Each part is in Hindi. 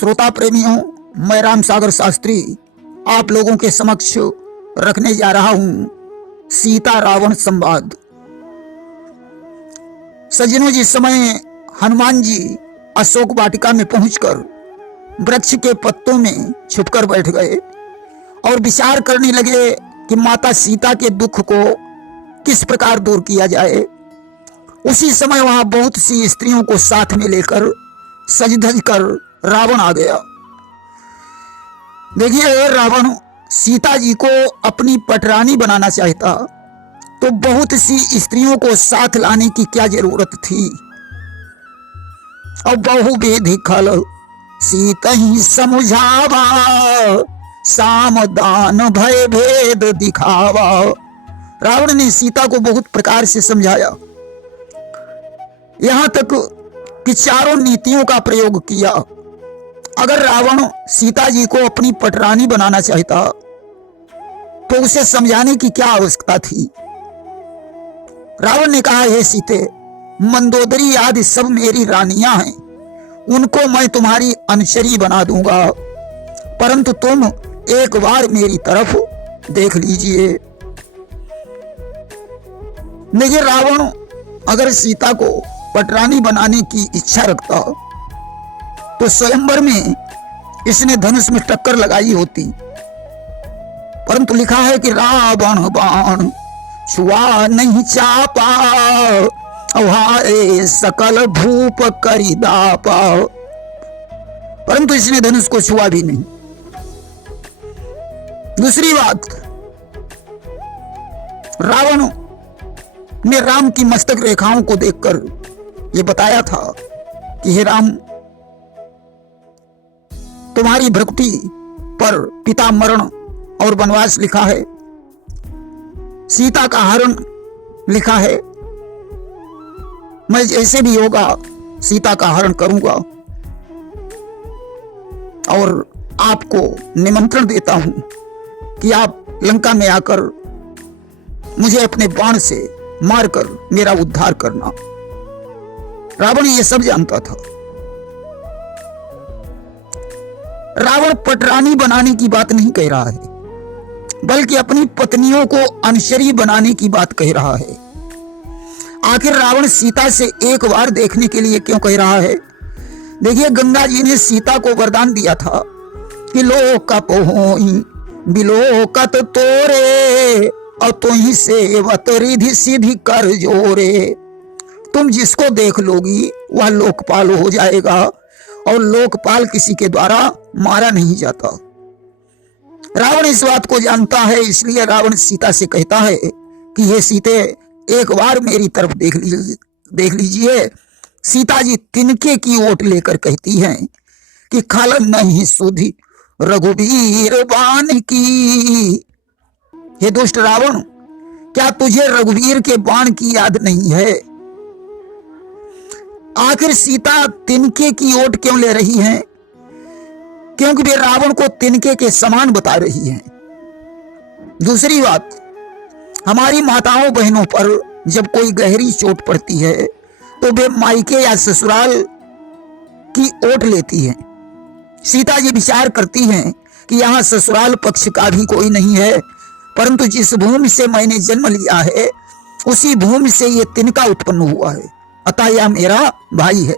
श्रोता प्रेमियों, मैं राम सागर शास्त्री आप लोगों के समक्ष रखने जा रहा हूं सीता रावण संवाद। सज्जनों, जिस समय हनुमान जी अशोक वाटिका में पहुंचकर वृक्ष के पत्तों में छुपकर बैठ गए और विचार करने लगे कि माता सीता के दुख को किस प्रकार दूर किया जाए, उसी समय वहां बहुत सी स्त्रियों को साथ में लेकर सज धज कर रावण आ गया। देखिए, रावण सीता जी को अपनी पटरानी बनाना चाहता तो बहुत सी स्त्रियों को साथ लाने की क्या जरूरत थी। और बहु विधि खल सीता ही समझावा, सामदान भय भेद दिखावा। रावण ने सीता को बहुत प्रकार से समझाया, यहां तक कि चारों नीतियों का प्रयोग किया। अगर रावण सीता जी को अपनी पटरानी बनाना चाहता तो उसे समझाने की क्या आवश्यकता थी। रावण ने कहा, हे सीते, मंदोदरी आदि सब मेरी रानियां हैं, उनको मैं तुम्हारी अनुचरी बना दूंगा, परंतु तुम एक बार मेरी तरफ देख लीजिए। देखिए, रावण अगर सीता को पटरानी बनाने की इच्छा रखता तो स्वयंवर में इसने धनुष में टक्कर लगाई होती, परंतु लिखा है कि रावण बाण छुआ नहीं चापा, हारे सकल भूप करी दापा। परंतु इसने धनुष को छुआ भी नहीं। दूसरी बात, रावण ने राम की मस्तक रेखाओं को देखकर यह बताया था कि हे राम, तुम्हारी भ्रुकुटी पर पिता मरण और वनवास लिखा है, सीता का हरण लिखा है। मैं जैसे भी होगा सीता का हरण करूंगा और आपको निमंत्रण देता हूं कि आप लंका में आकर मुझे अपने बाण से मारकर मेरा उद्धार करना। रावण ये सब जानता था। रावण पटरानी बनाने की बात नहीं कह रहा है, बल्कि अपनी पत्नियों को अनुचरी बनाने की बात कह रहा है। आखिर रावण सीता से एक बार देखने के लिए क्यों कह रहा है? देखिए, गंगा जी ने सीता को वरदान दिया था कि लोकप होई बिलोकत तोरे, और तुही सेवत रिधि सिधि कर जोरे। तुम जिसको देख लोगी वह लोकपाल हो जाएगा, और लोकपाल किसी के द्वारा मारा नहीं जाता। रावण इस बात को जानता है, इसलिए रावण सीता से कहता है कि हे सीते, एक बार मेरी तरफ देख लीजिए। सीता जी तिनके की ओट लेकर कहती हैं कि खल नहीं सुधी रघुवीर बाण की। हे दुष्ट रावण, क्या तुझे रघुवीर के बाण की याद नहीं है? आखिर सीता तिनके की ओट क्यों ले रही हैं? क्योंकि वे रावण को तिनके के समान बता रही हैं। दूसरी बात, हमारी माताओं बहनों पर जब कोई गहरी चोट पड़ती है तो वे मायके या ससुराल की ओट लेती हैं। सीता जी विचार करती हैं कि यहाँ ससुराल पक्ष का भी कोई नहीं है, परंतु जिस भूमि से मैंने जन्म लिया है उसी भूमि से ये तिनका उत्पन्न हुआ है, अतः यह मेरा भाई है।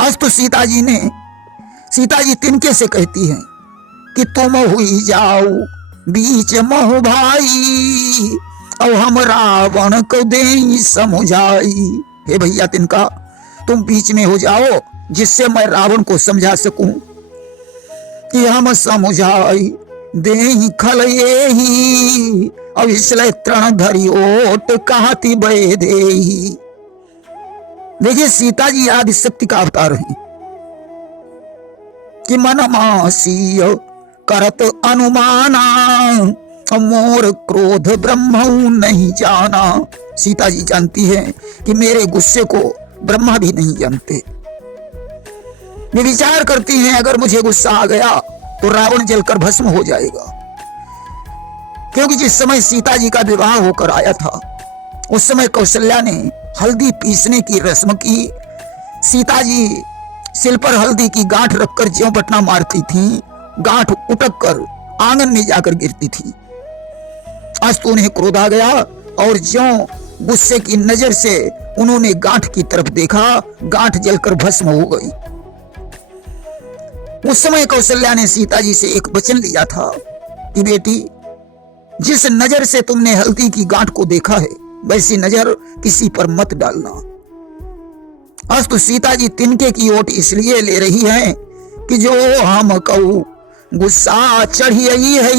अस्तु सीता जी तिनके से कहती हैं कि तुम हुई जाओ बीच महु भाई, और हम रावण को देई समझाई। हे भैया तिनका, तुम बीच में हो जाओ जिससे मैं रावण को समझा सकूं कि हम समझाई देही खल एही, और इसलिए तृण धरी ओट कहती बे देही। देखिए, सीता जी आदि शक्ति का अवतार हैं कि मन मासीय करत अनुमाना, मोर क्रोध ब्रह्म नहीं जाना। सीता जी जानती हैं कि मेरे गुस्से को ब्रह्मा भी नहीं जानते। वे विचार करती हैं, अगर मुझे गुस्सा आ गया तो रावण जलकर भस्म हो जाएगा। क्योंकि जिस समय सीता जी का विवाह होकर आया था उस समय कौशल्या ने हल्दी पीसने की रस्म की। सीता जी सिल पर हल्दी की गांठ रखकर ज्यों बटना मारती थी, गांठ उटक कर आंगन में जाकर गिरती थी। आज तो उन्हें क्रोध आ गया और ज्यों गुस्से की नजर से उन्होंने गांठ की तरफ देखा, गांठ जलकर भस्म हो गई। उस समय कौशल्या ने सीता जी से एक वचन लिया था कि बेटी, जिस नजर से तुमने हल्दी की गांठ को देखा है वैसी नजर किसी पर मत डालना। आज तो सीता जी तिनके की ओट इसलिए ले रही हैं कि जो हम कहू गुस्सा चढ़ी है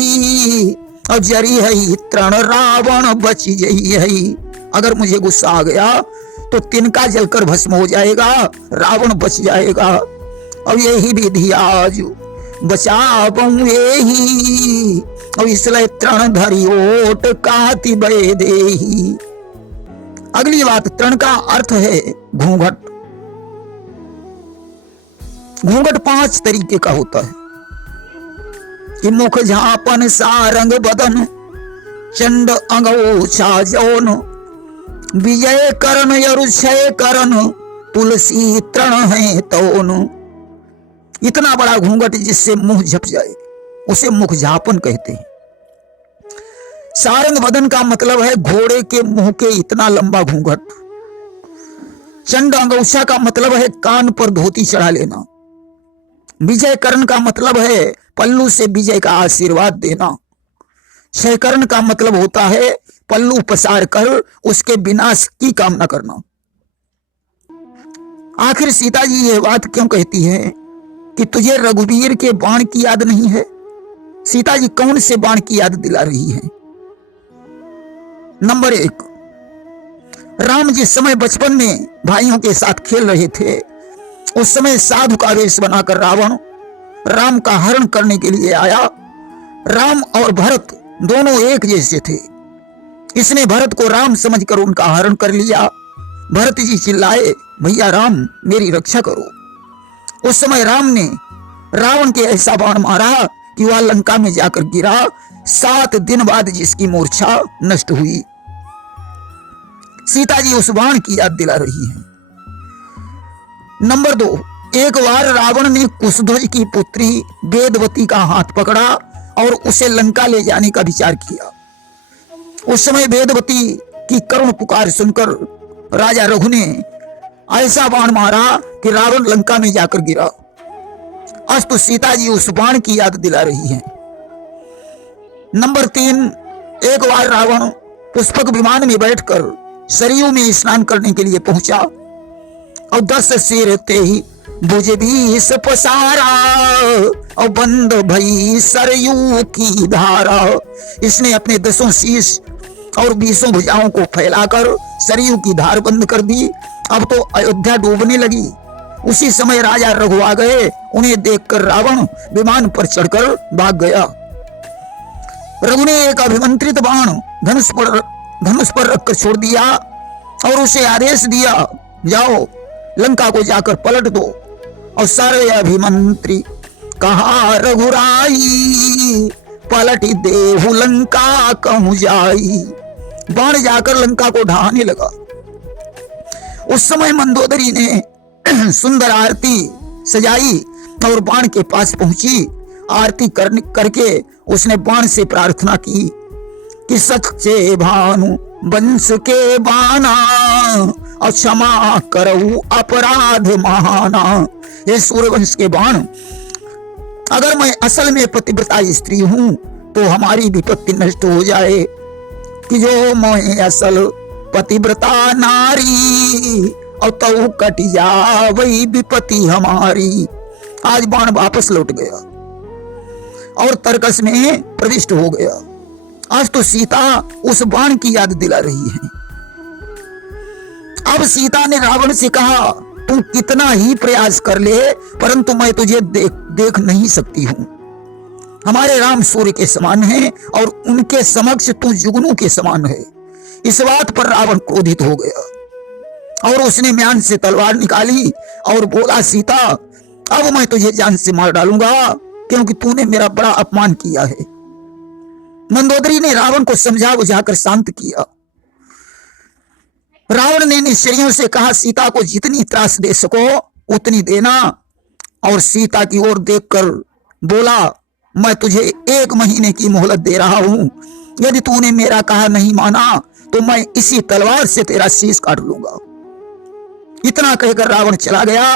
और जरी है तृण रावण बच जई है। अगर मुझे गुस्सा आ गया तो तिनका जलकर भस्म हो जाएगा, रावण बच जाएगा। और यही विधि आज बचाबहु यही, और इसलिए तृण धरी ओट काति बे देही। अगली बात, तृण का अर्थ है घूंघट। घूंघट 5 तरीके का होता है कि मुख झापन सारंग बदन चंड अंगोछा जौन विजय करण यरुक्षय करण तुलसी तृण है तौन। इतना बड़ा घूंघट जिससे मुंह झप जाए उसे मुख झापन कहते हैं। सारंग बदन का मतलब है घोड़े के मुंह के इतना लंबा घूंघट। चंड अंगोछा का मतलब है कान पर धोती चढ़ा लेना। विजय करण का मतलब है पल्लू से विजय का आशीर्वाद देना। क्षयकरण का मतलब होता है पल्लू पसार कर उसके विनाश की कामना करना। आखिर सीता जी यह बात क्यों कहती है कि तुझे रघुवीर के बाण की याद नहीं है? सीता जी कौन से बाण की याद दिला रही है? नंबर 1, राम जिस समय बचपन में भाइयों के साथ खेल रहे थे उस समय साधु का वेश बनाकर रावण राम का हरण करने के लिए आया। राम और भरत दोनों एक जैसे थे। इसने भरत को राम समझकर उनका हरण कर लिया। भरत जी चिल्लाए, भैया राम मेरी रक्षा करो। उस समय राम ने रावण के ऐसा बाण मारा कि वह लंका में जाकर गिरा। 7 दिन बाद जिसकी मूर्छा नष्ट हुई। सीता जी उस बाण की याद दिला रही हैं। नंबर 2, एक बार रावण ने कुशध्वज की पुत्री वेदवती का हाथ पकड़ा और उसे लंका ले जाने का विचार किया। उस समय वेदवती की करुण पुकार सुनकर राजा रघु ने ऐसा बाण मारा कि रावण लंका में जाकर गिरा। आज तो सीता जी उस बाण की याद दिला रही हैं। नंबर 3, एक बार रावण पुष्पक विमान में बैठकर सरयू में स्नान करने के लिए पहुंचा और 10 सिर ते ही भुज 20 पसारा और बंद भई सरयू की धारा। इसने अपने 10 शीश और 20 भुजाओं को फैलाकर सरयू की धार बंद कर दी। अब तो अयोध्या डूबने लगी। उसी समय राजा रघु आ गए। उन्हें देखकर रावण विमान पर चढ़कर भाग गया। रघु ने एक अभिमंत्रित बाण धनुष पर रखकर छोड़ दिया और उसे आदेश दिया, जाओ लंका को जाकर पलट दो। और सारे अभिमंत्री कहा रघुराई पलटी देहु लंका कहूं जाई। बाण जाकर लंका को ढहाने लगा। उस समय मंदोदरी ने सुंदर आरती सजाई और बाण के पास पहुंची। आरती करके उसने बाण से प्रार्थना की कि सच्चे भानु वंश के बाना और क्षमा करऊ अपराध महाना। ये सूर्यवंश के बाण, अगर मैं असल में पतिव्रता स्त्री हूं तो हमारी विपत्ति नष्ट हो जाए कि जो मैं असल पतिव्रता नारी और तो कट जावई विपत्ति हमारी। आज बाण वापस लौट गया और तर्कस में प्रविष्ट हो गया। आज तो सीता उस बाण की याद दिला रही है। अब सीता ने रावण से कहा, तू कितना ही प्रयास कर ले परंतु मैं तुझे देख नहीं सकती हूं। हमारे राम सूर्य के समान हैं और उनके समक्ष तू जुगनू के समान है। इस बात पर रावण क्रोधित हो गया और उसने म्यान से तलवार निकाली और बोला, सीता अब मैं तुझे जान से मार डालूंगा क्योंकि तूने मेरा बड़ा अपमान किया है। मंदोदरी ने रावण को समझा बुझाकर शांत किया। रावण ने निश्चरियों से कहा, सीता को जितनी त्रास दे सको उतनी देना, और सीता की ओर देखकर बोला, मैं तुझे 1 महीने की मोहलत दे रहा हूं, यदि तूने मेरा कहा नहीं माना तो मैं इसी तलवार से तेरा शीश काट लूंगा। इतना कहकर रावण चला गया।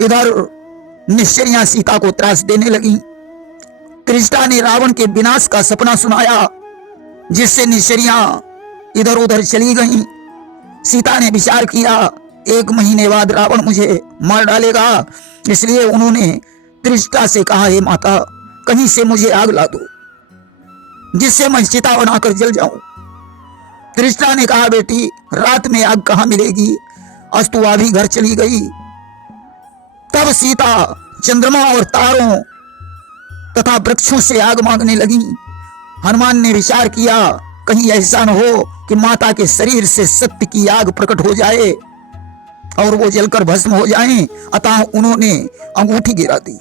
इधर निश्चरियां सीता को त्रास देने लगी। त्रिष्टा ने रावण के विनाश का सपना सुनाया, जिससे निश्चरियां इधर उधर चली गईं। सीता ने विचार किया, 1 महीने बाद रावण मुझे मार डालेगा, इसलिए उन्होंने त्रिष्टा से कहा, हे माता, कहीं से मुझे आग ला दो जिससे मैं चिता बनाकर जल जाऊं। त्रिष्टा ने कहा, बेटी, रात में आग कहां मिलेगी, अस्तुआ भी घर चली गई। तब सीता चंद्रमा और तारों तथा वृक्षों से आग मांगने लगी। हनुमान ने विचार किया, कहीं ऐसा न हो कि माता के शरीर से सत्य की आग प्रकट हो जाए और वो जलकर भस्म हो जाएं। अतः उन्होंने अंगूठी गिरा दी।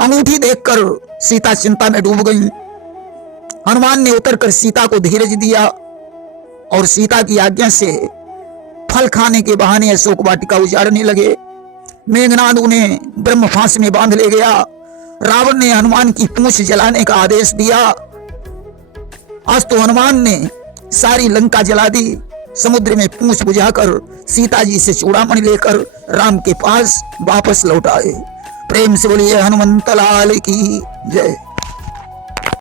अंगूठी देखकर सीता चिंता में डूब गई। हनुमान ने उतरकर सीता को धीरज दिया और सीता की आज्ञा से फल खाने के बहाने अशोक वाटिका उजाड़ने लगे। मेघनाद उन्हें ब्रह्म फांस में बांध ले गया। रावण ने हनुमान की पूंछ जलाने का आदेश दिया। आज तो हनुमान ने सारी लंका जला दी। समुद्र में पूंछ बुझाकर सीता जी से चूड़ामणि लेकर राम के पास वापस लौट आए। प्रेम से बोलिए हनुमंत लाल की जय।